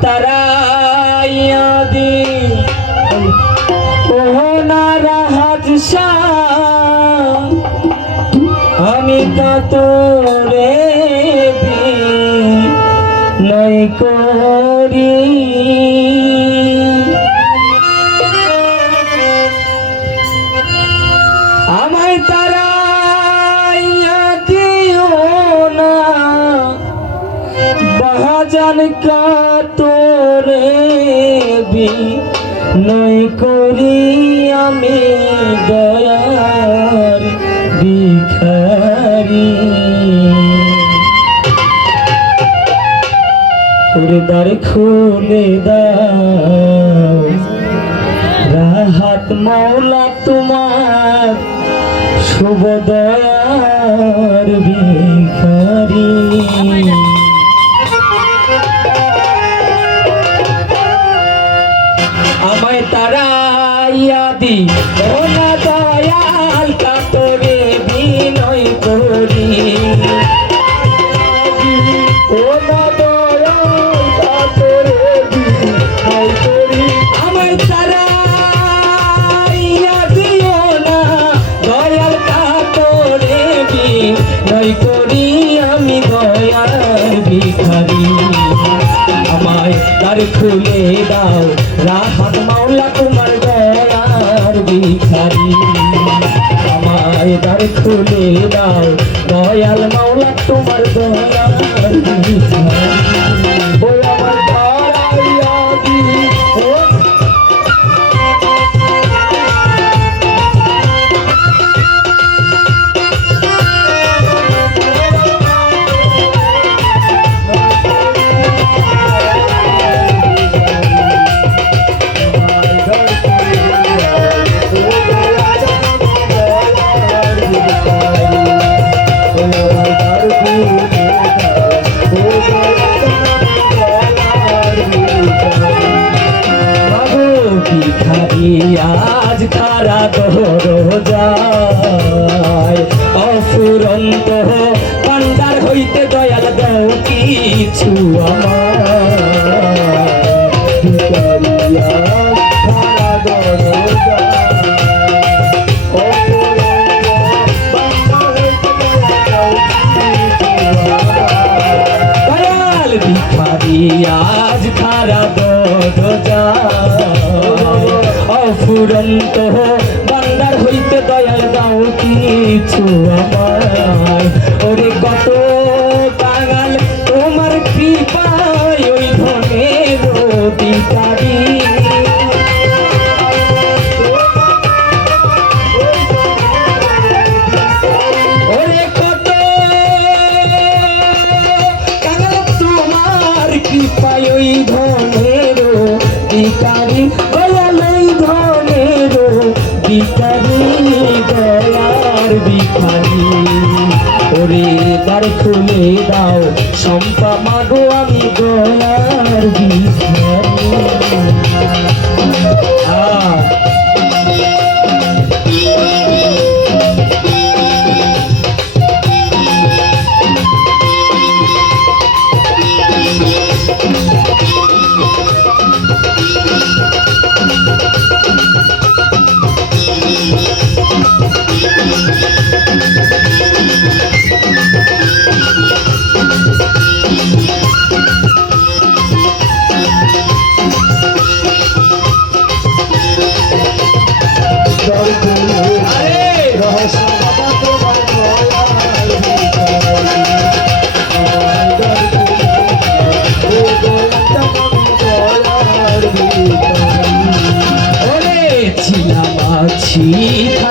তারাইয়াদি ওহনারা হাজসা আমি তা তোরে নয় করি আমায় তারাইয়াদি না বাহাজান কা তোরে নয় করি আমি দয়ার ভিখারি তোরে দ্বার খুলে দাও রাহাত মাওলা তোমার শুভ দয়ার ভিখারি আমায় তারাইয়াদি ওনা দয়াল কাতরে বিনয় করি ওনা দয়াল কাতরে বিনয় করি আমায় তারাইয়াদি ওনা দয়াল কাতরে বিনয় করি আমি দয়ার ভিখারি আমায় দ্বার খুলে দাও রাহাত মাওলা তোমার দয়ার ভিখারি আমায় দ্বার খুলে দাও দয়াল মাওলা তোমার দয়ার ভিখারি ওই আমার তারাইয়াদি ও আজ খারা দোর যায় অফুরন্ত পান্ডার হইতে দয়াল দাও কিছু দয়াল ভিখারি আজ খারা দোর যায় অফুরন্ত বান্দার হইতে দয়াল দাও কিছু আমায় ওরে কত বাঙাল তোমার কৃপায় ওই ধনের অধিকারী ওরে কত বাঙাল তোমার কৃপায় ওই ধনের অধিকারী ভিখারি দয়ার ভিখারি ওরে দ্বার খুলে দাও সম্পা মাগো আমি দয়ার ভিখারি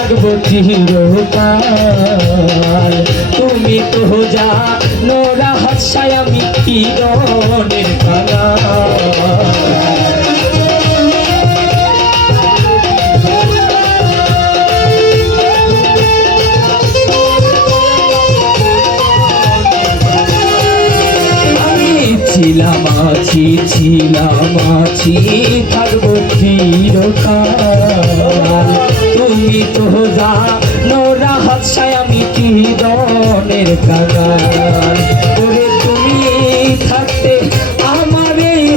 থাকবো চিরকাল তুমি তো জানো রাহাসায় আমি কিরণের কালা ছিলাম আছি থাকবো চিরকাল তুমি তো জানো রাহাসায় আমি কিরণের কালা তুমি থাকতে আমার এই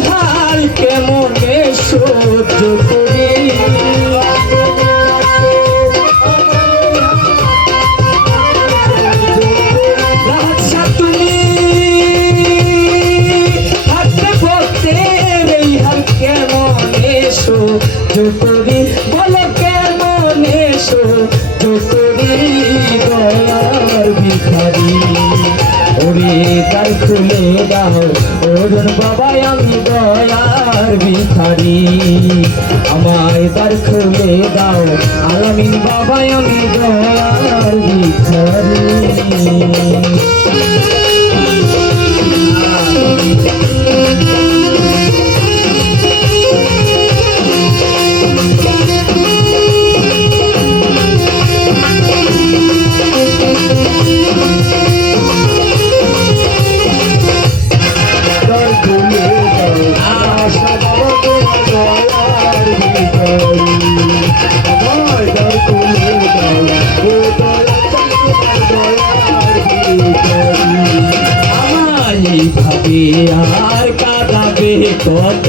দয়ার ভিখারি আমায় দ্বার খুলে দাও আলামিন বাবা আমি দয়ার ভিখারি ভাবে আর কাঁদাবে কত